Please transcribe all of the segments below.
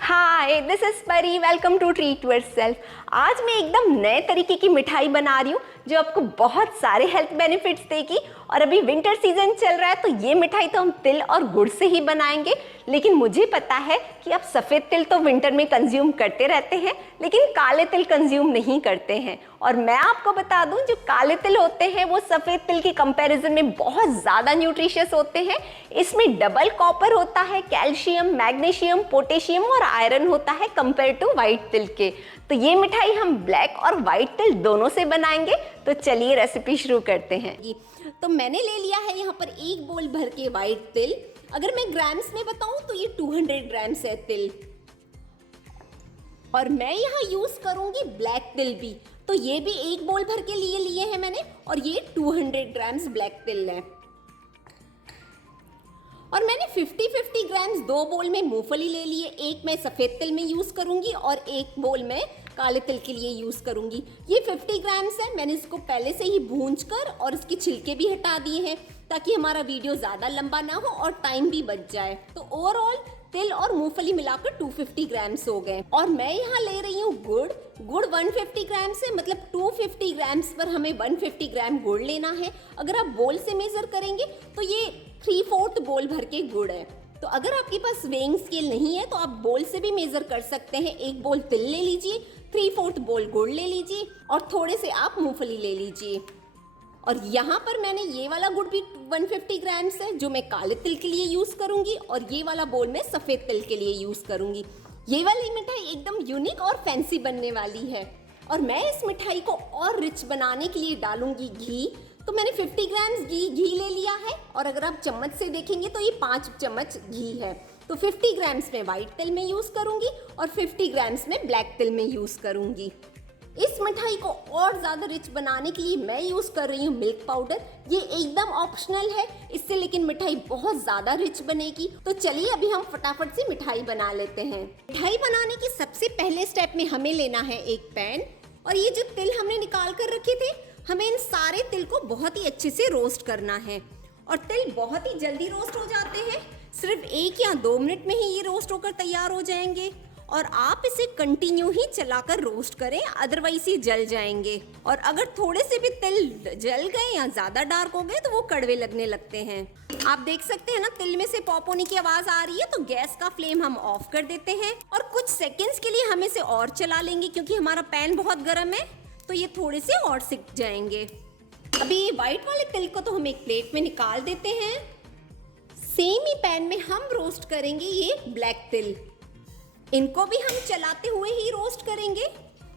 Hi, this is Pari. Welcome to treat yourself. आज मैं एकदम नए तरीके की मिठाई बना रही हूँ जो आपको बहुत सारे हेल्थ बेनिफिट्स देगी। और अभी विंटर सीजन चल रहा है तो ये मिठाई तो हम तिल और गुड़ से ही बनाएंगे। लेकिन मुझे पता है कि आप सफ़ेद तिल तो विंटर में कंज्यूम करते रहते हैं, लेकिन काले तिल कंज्यूम नहीं करते हैं। और मैं आपको बता दूं, जो काले तिल होते हैं वो सफ़ेद तिल के कंपैरिजन में बहुत ज़्यादा न्यूट्रिशियस होते हैं। इसमें डबल कॉपर होता है, कैल्शियम, मैग्नीशियम, पोटेशियम और आयरन होता है कंपेयर टू वाइट तिल के। तो ये मिठाई हम ब्लैक और वाइट तिल दोनों से बनाएंगे। तो चलिए रेसिपी शुरू करते हैं। तो मैंने ले लिया है यहाँ पर 1 बोल भर के वाइट तिल। अगर मैं ग्राम्स में बताऊं तो ये 200 ग्राम्स है तिल। और मैं यहाँ यूज करूंगी ब्लैक तिल भी। तो ये भी 1 बोल भर के लिए हैं मैंने, और ये 200 ग्राम्स ब्लैक तिल है। और मैंने 50-50 ग्राम्स 2 बोल में मूंगफली ले लिए। एक मैं सफ़ेद तिल में यूज़ करूंगी और 1 बोल में काले तिल के लिए यूज़ करूंगी। ये 50 ग्राम्स है। मैंने इसको पहले से ही भूंज कर और इसके छिलके भी हटा दिए हैं ताकि हमारा वीडियो ज़्यादा लंबा ना हो और टाइम भी बच जाए। तो ओवरऑल तिल और मूंगफली मिलाकर 250 ग्राम्स हो गए। और मैं यहाँ ले रही हूँ गुड़ 150 ग्राम्स है, मतलब 250 ग्राम्स पर हमें 150 ग्राम गुड़ लेना है। अगर आप बोल से मेजर करेंगे तो ये 3/4 बोल भर के गुड़ है। तो अगर आपके पास वेइंग स्केल नहीं है तो आप बोल से भी मेजर कर सकते हैं। 1 बोल तिल ले लीजिए, 3/4 बोल गुड़ ले लीजिए और थोड़े से आप मूंगफली ले लीजिए। और यहाँ पर मैंने ये वाला गुड़ भी 150 ग्राम्स है जो मैं काले तिल के लिए यूज़ करूँगी, और ये वाला बोल मैं सफ़ेद तिल के लिए यूज़ करूँगी। ये वाली मिठाई एकदम यूनिक और फैंसी बनने वाली है। और मैं इस मिठाई को और रिच बनाने के लिए डालूंगी घी। तो मैंने 50 ग्राम्स घी ले लिया है, और अगर आप चम्मच से देखेंगे तो ये 5 चम्मच घी है। तो 50 ग्राम्स में वाइट तिल में यूज़ करूँगी और 50 ग्राम्स में ब्लैक तिल में यूज़ करूँगी। इस मिठाई को और ज़्यादा रिच बनाने के लिए मैं यूज़ कर रही हूँ मिल्क पाउडर। ये एकदम ऑप्शनल है इससे, लेकिन मिठाई बहुत ज़्यादा रिच बनेगी। तो चलिए अभी हम फटाफट से मिठाई बना लेते हैं। मिठाई बनाने के सबसे पहले स्टेप में हमें लेना है एक पैन, और ये जो तिल हमने निकाल कर रखे थे, हमें इन सारे तिल को बहुत ही अच्छे से रोस्ट करना है। और तिल बहुत ही जल्दी रोस्ट हो जाते हैं, सिर्फ 1 या 2 मिनट में ही ये रोस्ट होकर तैयार हो जाएंगे। और आप इसे कंटिन्यू ही चलाकर रोस्ट करें, अदरवाइज ये जल जाएंगे। और अगर थोड़े से भी तिल जल गए या ज़्यादा डार्क हो गए तो वो कड़वे लगने लगते हैं। आप देख सकते हैं ना, तिल में से पॉप होने की आवाज़ आ रही है। तो गैस का फ्लेम हम ऑफ कर देते हैं और कुछ सेकेंड्स के लिए हम इसे और चला लेंगे, क्योंकि हमारा पैन बहुत गर्म है तो ये थोड़े से और सिक जाएंगे। अभी व्हाइट वाले तिल को तो हम एक प्लेट में निकाल देते हैं। सेम ही पैन में हम रोस्ट करेंगे ये ब्लैक तिल। इनको भी हम चलाते हुए ही रोस्ट करेंगे,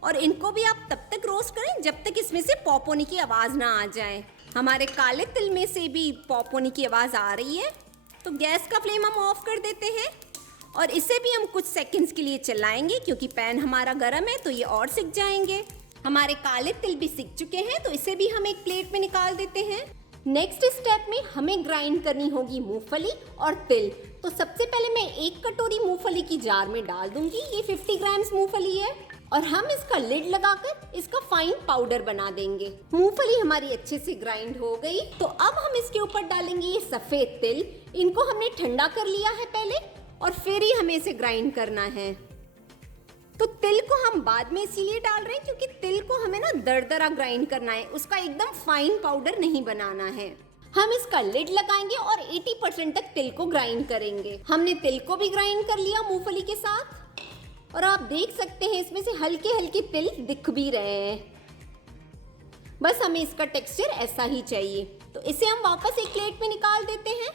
और इनको भी आप तब तक रोस्ट करें जब तक इसमें से पॉप होने की आवाज़ ना आ जाए। हमारे काले तिल में से भी पॉप होने की आवाज़ आ रही है, तो गैस का फ्लेम हम ऑफ कर देते हैं। और इसे भी हम कुछ सेकंड्स के लिए चलाएंगे, क्योंकि पैन हमारा गर्म है तो ये और सिक जाएंगे। हमारे काले तिल भी सिक चुके हैं, तो इसे भी हम एक प्लेट में निकाल देते हैं। नेक्स्ट स्टेप में हमें ग्राइंड करनी होगी मूंगफली और तिल। तो सबसे पहले मैं 1 कटोरी मूंगफली की जार में डाल दूंगी। ये 50 ग्राम्स मूंगफली है, और हम इसका लिड लगाकर इसका फाइन पाउडर बना देंगे। मूंगफली हमारी अच्छे से ग्राइंड हो गई। तो अब हम इसके ऊपर डालेंगे ये सफ़ेद तिल। इनको हमने ठंडा कर लिया है पहले, और फिर ही हमें इसे ग्राइंड करना है। तो तिल को हम बाद में इसीलिए डाल रहे हैं क्योंकि तिल को हमें ना दरदरा ग्राइंड करना है, उसका एकदम फाइन पाउडर नहीं बनाना है। हम इसका लिड लगाएंगे और 80% तक तिल को ग्राइंड करेंगे। हमने तिल को भी ग्राइंड कर लिया मूंगफली के साथ, और आप देख सकते हैं इसमें से हल्के हल्के तिल दिख भी रहे हैं। बस हमें इसका टेक्सचर ऐसा ही चाहिए। तो इसे हम वापस एक प्लेट में निकाल देते हैं,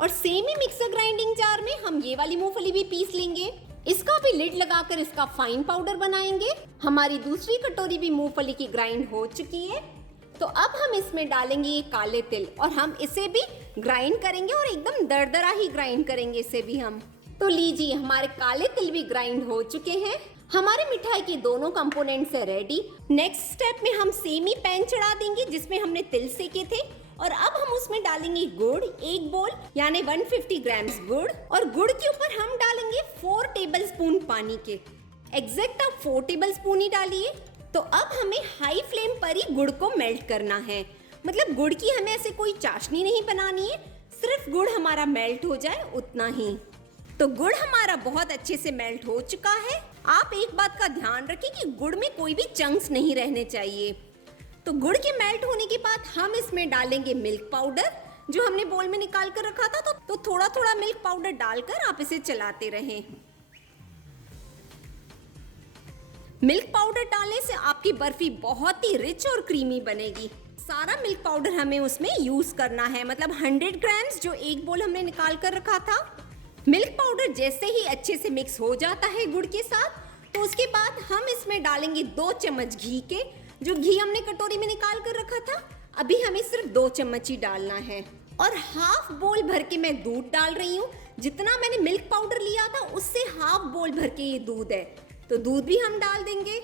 और सेम ही मिक्सर ग्राइंडिंग जार में हम ये वाली मूंगफली भी पीस लेंगे। इसका भी लिड लगाकर इसका फाइन पाउडर बनाएंगे। हमारी दूसरी कटोरी भी मूंगफली की ग्राइंड हो चुकी है। तो अब हम इसमें डालेंगे ये काले तिल, और हम इसे भी ग्राइंड करेंगे, और एकदम दरदरा ही ग्राइंड करेंगे इसे भी हम। तो लीजिए, हमारे काले तिल भी ग्राइंड हो चुके हैं। हमारे मिठाई के दोनों कंपोनेंट्स है रेडी। नेक्स्ट स्टेप में हम सेम ही पैन चढ़ा देंगे जिसमें हमने तिल सेके थे, और अब हम उसमें डालेंगे गुड़ 1 बोल, यानी 150 ग्राम्स गुड़। और गुड़ के ऊपर हम डालेंगे 4 टेबलस्पून पानी के। एग्जैक्ट आप 4 टेबलस्पून ही डालिए। तो अब हमें हाई फ्लेम पर ही गुड़ को मेल्ट करना है, मतलब गुड़ की हमें ऐसे कोई चाशनी नहीं बनानी है, सिर्फ गुड़ हमारा मेल्ट हो जाए उतना ही। तो गुड़ हमारा बहुत अच्छे से मेल्ट हो चुका है। आप एक बात का ध्यान रखें कि गुड़ में कोई भी चंक्स नहीं रहने चाहिए। तो गुड़ के मेल्ट होने के बाद हम इसमें डालेंगे मिल्क पाउडर, जो हमने बोल में निकाल कर रखा था। तो थोड़ा थोड़ा मिल्क पाउडर डालकर आप इसे चलाते रहें। मिल्क पाउडर डालने से आपकी बर्फी बहुत ही रिच और क्रीमी बनेगी। सारा मिल्क पाउडर हमें उसमें यूज करना है, मतलब 100 ग्राम्स जो एक बोल हमने निकाल कर रखा था। मिल्क पाउडर जैसे ही अच्छे से मिक्स हो जाता है गुड़ के साथ, तो उसके बाद हम इसमें डालेंगे 2 चम्मच घी के, जो घी हमने कटोरी में निकाल कर रखा था। अभी हमें सिर्फ 2 चम्मच ही डालना है। और हाफ बोल भर के मैं दूध डाल रही हूँ। जितना मैंने मिल्क पाउडर लिया था उससे हाफ बोल भर के ये दूध है, तो दूध भी हम डाल देंगे।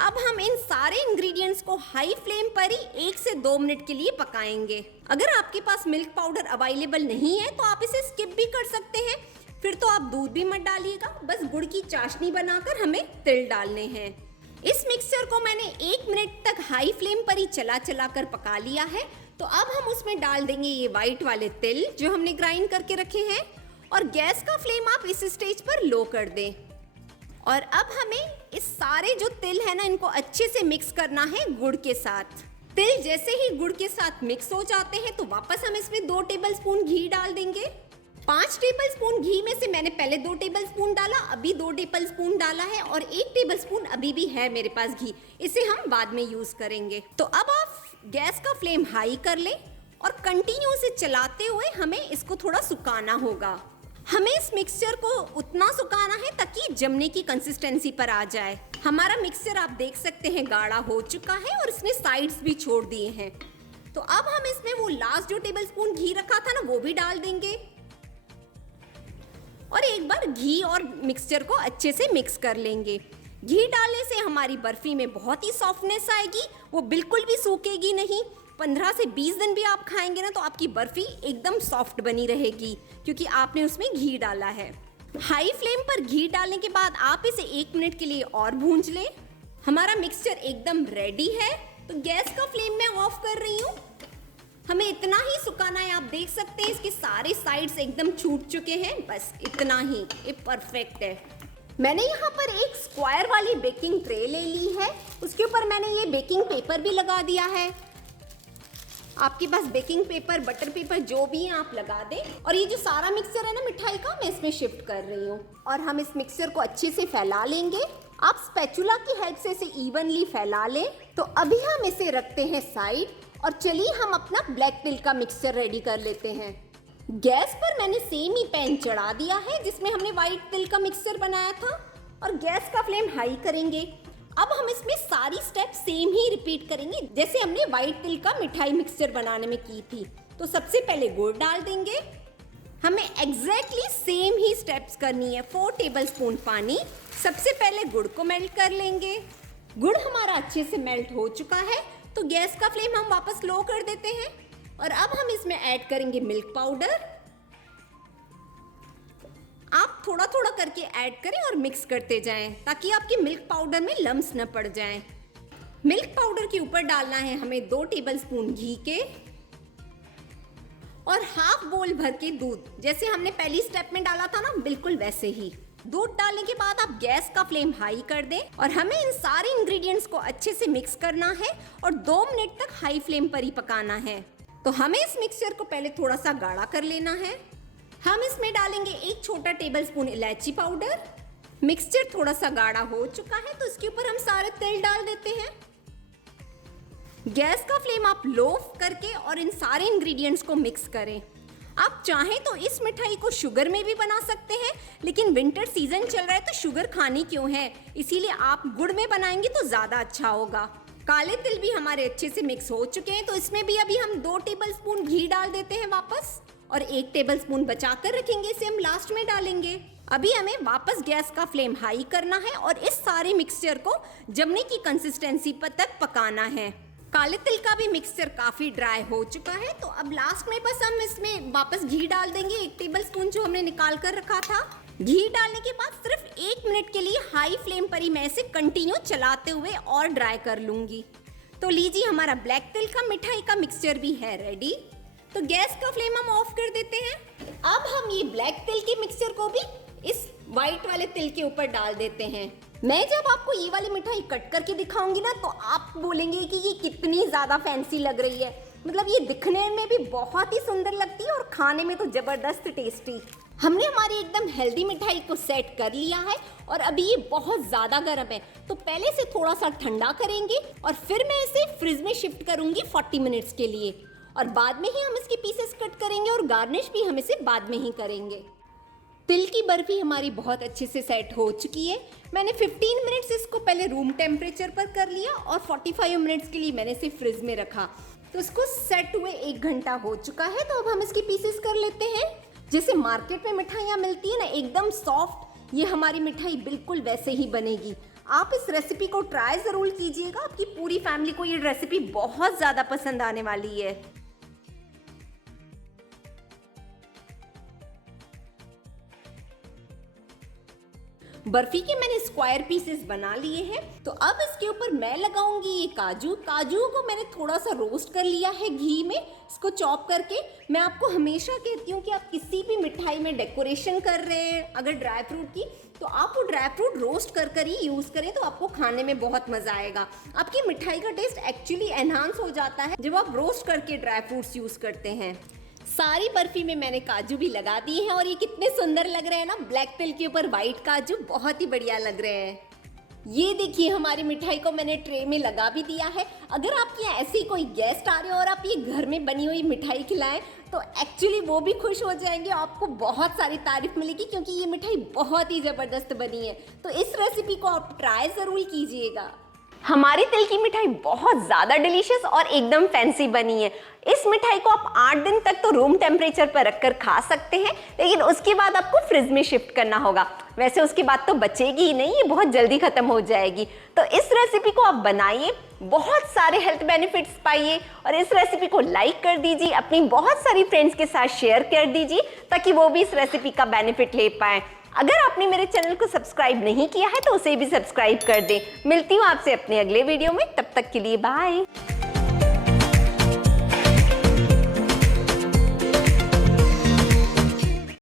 अब हम इन सारे इंग्रेडिएंट्स को हाई फ्लेम पर ही 1 से 2 मिनट के लिए पकाएंगे। अगर आपके पास मिल्क पाउडर अवेलेबल नहीं है तो आप इसे स्किप भी कर सकते हैं, फिर तो आप दूध भी मत डालिएगा। बस गुड़ की चाशनी बनाकर हमें तिल डालने हैं। इस मिक्सचर को मैंने 1 मिनट तक हाई फ्लेम पर ही चला चला कर पका लिया है। तो अब हम उसमें डाल देंगे ये व्हाइट वाले तिल जो हमने ग्राइंड करके रखे हैं, और गैस का फ्लेम आप इस स्टेज पर लो कर दें। और अब हमें इस सारे जो तिल है ना, इनको अच्छे से मिक्स करना है गुड़ के साथ। तिल जैसे ही गुड़ के साथ मिक्स हो जाते हैं तो वापस हम इसमें 2 टेबलस्पून घी डाल देंगे। 5 टेबलस्पून घी में से मैंने पहले 2 टेबलस्पून डाला, अभी 2 टेबलस्पून डाला है, और 1 टेबलस्पून अभी भी है मेरे पास घी, इसे हम बाद में यूज करेंगे। तो अब आप गैस का फ्लेम हाई कर लें और कंटिन्यू से चलाते हुए हमें इसको थोड़ा सुखाना होगा। हमें इस मिक्सचर को उतना सुखाना है ताकि जमने की कंसिस्टेंसी पर आ जाए। हमारा मिक्सचर आप देख सकते हैं गाढ़ा हो चुका है और इसने साइड्स भी छोड़ दिए हैं। तो अब हम इसमें वो लास्ट जो टेबलस्पून घी रखा था ना, वो भी डाल देंगे और एक बार घी और मिक्सचर को अच्छे से मिक्स कर लेंगे। घी डालने से हमारी बर्फी में बहुत ही सॉफ्टनेस आएगी, वो बिल्कुल भी सूखेगी नहीं। 15 से 20 दिन भी आप खाएंगे ना तो आपकी बर्फी एकदम सॉफ्ट बनी रहेगी, क्योंकि आपने उसमें घी डाला है। हाई फ्लेम पर घी डालने के बाद आप इसे 1 मिनट के लिए और भूंज लें। हमारा मिक्सचर एकदम रेडी है, तो गैस का फ्लेम मैं ऑफ कर रही हूँ। हमें इतना ही सुखाना है, आप देख सकते हैं इसके सारे साइड्स एकदम छूट चुके हैं, बस इतना ही, ये परफेक्ट है। मैंने यहाँ पर एक स्क्वायर वाली बेकिंग ट्रे ले ली है, उसके ऊपर मैंने ये बेकिंग पेपर भी लगा दिया है। आपके पास बेकिंग पेपर, बटर पेपर जो भी है आप लगा दें। और ये जो सारा मिक्सचर है ना मिठाई का, मैं इसमें शिफ्ट कर रही हूँ और हम इस मिक्सचर को अच्छे से फैला लेंगे। आप स्पैचुला की हेल्प से इसे इवनली फैला लें। तो अभी हम इसे रखते हैं साइड और चलिए हम अपना ब्लैक तिल का मिक्सचर रेडी कर लेते हैं। गैस पर मैंने सेम ही पैन चढ़ा दिया है जिसमें हमने व्हाइट तिल का मिक्सचर बनाया था, और गैस का फ्लेम हाई करेंगे। अब हम इसमें सारी स्टेप सेम ही रिपीट करेंगे जैसे हमने व्हाइट तिल का मिठाई मिक्सचर बनाने में की थी। तो सबसे पहले गुड़ डाल देंगे। हमें एग्जैक्टली सेम ही स्टेप्स करनी है। 4 टेबलस्पून पानी। सबसे पहले गुड़ को मेल्ट कर लेंगे। गुड़ हमारा अच्छे से मेल्ट हो चुका है, तो गैस का फ्लेम हम वापस लो कर देते हैं। और अब हम इसमें ऐड करेंगे मिल्क पाउडर। आप थोड़ा थोड़ा करके ऐड करें और मिक्स करते जाएं ताकि आपके मिल्क पाउडर में लम्स न पड़ जाएं। मिल्क पाउडर के ऊपर डालना है हमें 2 टेबलस्पून घी के और हाफ बोल भर के दूध, जैसे हमने पहली स्टेप में डाला था ना, बिल्कुल वैसे ही। दूध डालने के बाद आप गैस का फ्लेम हाई कर दें और हमें इन सारे इंग्रेडिएंट्स को अच्छे से मिक्स करना है और 2 मिनट तक हाई फ्लेम पर ही पकाना है। तो हमें इस मिक्सचर को पहले थोड़ा सा गाढ़ा कर लेना है। हम इसमें डालेंगे 1 छोटा टेबलस्पून इलायची पाउडर। मिक्सचर थोड़ा सा गाढ़ा हो चुका है तो इसके ऊपर हम सारे तिल डाल देते हैं। गैस का फ्लेम आप लो करके और इन सारे इंग्रेडिएंट्स को मिक्स करें। आप चाहें तो इस मिठाई को शुगर में भी बना सकते हैं, लेकिन विंटर सीजन चल रहा है तो शुगर खानी क्यों है, इसीलिए आप गुड़ में बनाएंगे तो ज्यादा अच्छा होगा। काले तिल भी हमारे अच्छे से मिक्स हो चुके हैं, तो इसमें भी अभी हम 2 टेबलस्पून घी डाल देते हैं वापस, और 1 टेबलस्पून बचाकर रखेंगे, इसे हम लास्ट में डालेंगे। अभी हमें वापस गैस का फ्लेम हाई करना है और इस सारे मिक्सचर को जमने की कंसिस्टेंसी तक पकाना है। काले तिल का भी मिक्सचर काफी ड्राई हो चुका है, तो अब लास्ट में बस हम इसमें वापस घी डाल देंगे, 1 टेबलस्पून जो हमने निकाल कर रखा था। घी डालने के बाद सिर्फ 1 मिनट के लिए हाई फ्लेम पर ही मैं इसे कंटिन्यू चलाते हुए और ड्राई कर लूंगी। तो लीजिए, हमारा ब्लैक तिल का मिठाई का मिक्सचर भी है रेडी। तो गैस का फ्लेम हम ऑफ कर देते हैं। अब हम ये ब्लैक तिल के मिक्सचर को भी व्हाइट वाले तिल के ऊपर डाल देते हैं। मैं जब आपको ये वाली मिठाई कट करके दिखाऊंगी ना तो आप बोलेंगे कि ये कितनी ज्यादा फैंसी लग रही है। मतलब ये दिखने में भी बहुत ही सुंदर लगती है और खाने में तो जबरदस्त टेस्टी। हमने हमारी एकदम हेल्दी मिठाई को सेट कर लिया है और अभी ये बहुत ज़्यादा गर्म है, तो पहले से थोड़ा सा ठंडा करेंगे और फिर मैं इसे फ्रिज में शिफ्ट करूंगी 40 मिनट्स के लिए, और बाद में ही हम इसके पीसेस कट करेंगे और गार्निश भी हम इसे बाद में ही करेंगे। तिल की बर्फी हमारी बहुत अच्छे से सेट हो चुकी है। मैंने 15 मिनट्स इसको पहले रूम टेम्परेचर पर कर लिया और 45 मिनट्स के लिए मैंने इसे फ्रिज में रखा, तो इसको सेट हुए 1 घंटा हो चुका है। तो अब हम इसके पीसेस कर लेते हैं। जैसे मार्केट में मिठाइयाँ मिलती है ना एकदम सॉफ्ट, ये हमारी मिठाई बिल्कुल वैसे ही बनेगी। आप इस रेसिपी को ट्राई ज़रूर कीजिएगा, आपकी पूरी फैमिली को ये रेसिपी बहुत ज़्यादा पसंद आने वाली है। बर्फी के मैंने स्क्वायर पीसेस बना लिए हैं, तो अब इसके ऊपर मैं लगाऊंगी ये काजू। काजू को मैंने थोड़ा सा रोस्ट कर लिया है घी में, इसको चॉप करके। मैं आपको हमेशा कहती हूँ कि आप किसी भी मिठाई में डेकोरेशन कर रहे हैं अगर ड्राई फ्रूट की, तो आप वो ड्राई फ्रूट रोस्ट कर ही यूज़ करें, तो आपको खाने में बहुत मज़ा आएगा। आपकी मिठाई का टेस्ट एक्चुअली एनहांस हो जाता है जब आप रोस्ट करके ड्राई फ्रूट्स यूज़ करते हैं। सारी बर्फी में मैंने काजू भी लगा दिए हैं और ये कितने सुंदर लग रहे हैं ना, ब्लैक तिल के ऊपर वाइट काजू, बहुत ही बढ़िया लग रहे हैं। ये देखिए हमारी मिठाई को मैंने ट्रे में लगा भी दिया है। अगर आपके यहाँ ऐसे कोई गेस्ट आ रहे हो और आप ये घर में बनी हुई मिठाई खिलाएं तो एक्चुअली वो भी खुश हो जाएंगे, आपको बहुत सारी तारीफ मिलेगी क्योंकि ये मिठाई बहुत ही ज़बरदस्त बनी है। तो इस रेसिपी को आप ट्राई ज़रूर कीजिएगा। हमारी तिल की मिठाई बहुत ज़्यादा डिलीशियस और एकदम फैंसी बनी है। इस मिठाई को आप 8 दिन तक तो रूम टेम्परेचर पर रखकर खा सकते हैं, लेकिन उसके बाद आपको फ्रिज में शिफ्ट करना होगा। वैसे उसके बाद तो बचेगी ही नहीं, ये बहुत जल्दी ख़त्म हो जाएगी। तो इस रेसिपी को आप बनाइए, बहुत सारे हेल्थ बेनिफिट्स पाइए, और इस रेसिपी को लाइक कर दीजिए, अपनी बहुत सारी फ्रेंड्स के साथ शेयर कर दीजिए ताकि वो भी इस रेसिपी का बेनिफिट ले पाएँ। अगर आपने मेरे चैनल को सब्सक्राइब नहीं किया है तो उसे भी सब्सक्राइब कर दें। मिलती हूँ आपसे अपने अगले वीडियो में, तब तक के लिए बाय।